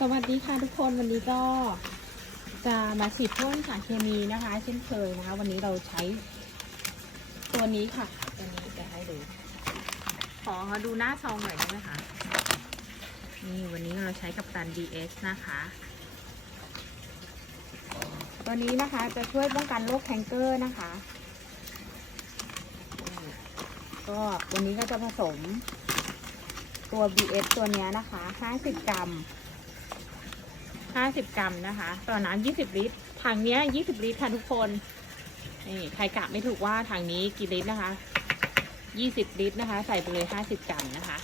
สวัสดีค่ะทุกคนวันนี้ก็จะมาฉีดพ่นสารเคมีนะคะ เช่นเคยนะคะ วันนี้เราใช้ตัวนี้ค่ะ ตัวนี้จะให้ดูขอดูหน้าซองหน่อยได้ไหมคะนี่วันนี้เราใช้กับตัน DS นะคะ ตัวนี้นะคะจะช่วยป้องกันโรคแคนเกอร์นะคะ ก็วันนี้ก็จะผสมตัว BS ตัวนี้นะคะ 50 กรัม 50 กรัมนะคะ ต่อน้ำ20 ลิตร ถังเนี้ย20 ลิตรค่ะทุกคน นี่ใครกะไม่ถูกว่าถังนี้กี่ลิตรนะคะ 20 ลิตรนะคะ ใส่ไปเลย 50 กรัมนะคะ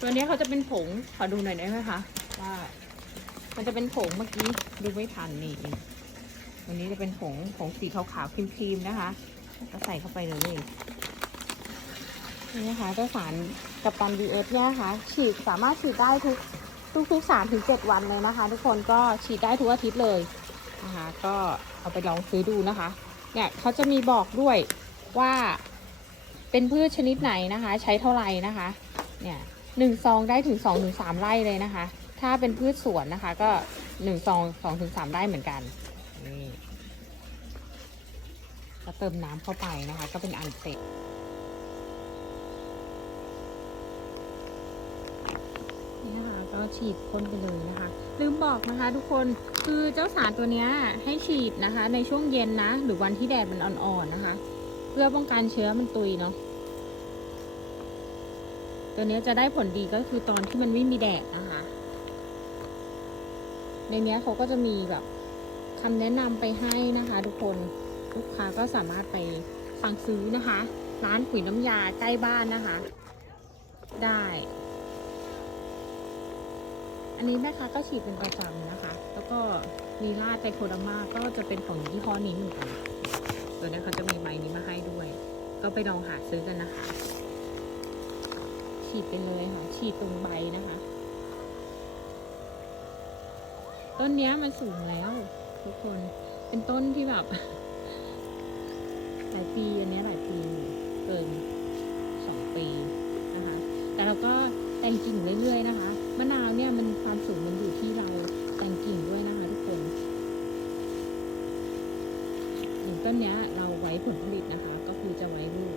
ตัวนี้เขาจะเป็นผง ขอดูหน่อยได้ไหมคะ ว่า มันจะเป็นผงเมื่อกี้ดูไม่ทันนี่วันนี้จะเป็นผงผงสีขาวๆครีมๆนะคะ ก็ใส่เข้าไปเลยนี่นะคะเจ้าสารกับตัน BS เอฟเนี่ยนะคะฉีดสามารถฉีดได้ทุก ทุกๆสามถึงเจ็ดวันเลยนะคะ ทุกคนก็ฉีดได้ทุกอาทิตย์เลยนะคะก็เอาไปลองซื้อดูนะคะ เนี่ยเขาจะมีบอกด้วยว่าเป็นพืชชนิดไหนนะคะ ใช้เท่าไหร่นะคะ เนี่ยหนึ่งซองได้ถึงสองถึงสามไร่เลยนะคะ ถ้าเป็นพืชสวนนะคะ ก็หนึ่งซองสองถึงสามไร่เหมือนกันนี่ก็เติมน้ำเข้าไปนะคะ ก็เป็นอันเสร็จ นี่นะคะก็ฉีดพ่นไปเลยนะคะ ลืมบอกนะคะทุกคนคือเจ้าสารตัวนี้ให้ฉีดนะคะ ในช่วงเย็นนะ หรือวันที่แดดมันอ่อนๆนะคะ เพื่อป้องกันเชื้อมันตุยเนาะตัวนี้จะได้ผลดีก็คือตอนที่มันไม่มีแดดนะคะ ในนี้เขาก็จะมีแบบคำแนะนำไปให้นะคะ ทุกคนลูกค้าก็สามารถไปสั่งซื้อนะคะ ร้านขุยน้ำยาใกล้บ้านนะคะ ได้ อันนี้แม่ค้าก็ฉีดเป็นประจำนะคะ แล้วก็มีราดไตโคดามาก็จะเป็นของยี่ห้อนี้เหมือนกันตัวนี้เขาจะมีใบนี้มาให้ด้วย ก็ไปลองหาซื้อกันนะคะ ฉีดไปเลยค่ะ ฉีดตรงใบนะคะ ต้นนี้มันสูงแล้ว ทุกคน เป็นต้นที่แบบหลายปีอันนี้หลายปีเกินสองปีนะคะ แต่เราก็แต่งกิ่งเรื่อยๆนะคะ มะนาวเนี่ยมันความสูงมันอยู่ที่เราแต่งกิ่งด้วยนะคะทุกคนอย่งต้นเนี้ย เราไว้ผลผลิตนะคะ ก็คือจะไว้ลูก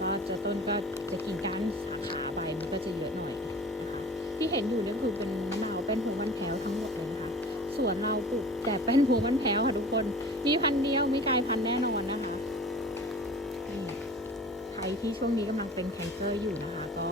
ก็จะต้นก็จะกิ่งก้านสาขาใบมันก็จะเยอะหน่อยนะคะ ที่เห็นอยู่เนี่ยคือเป็นมะนาวเป็นหัวมันแถวทั้งหมดเลยนะคะส่วนเราปลูกแต่เป็นหัวมันแถวค่ะทุกคน มีพันเดียวมีกายพันแน่นอนนะคะใครที่ช่วงนี้กำลังเป็นแคนเซอร์อยู่นะคะ ก็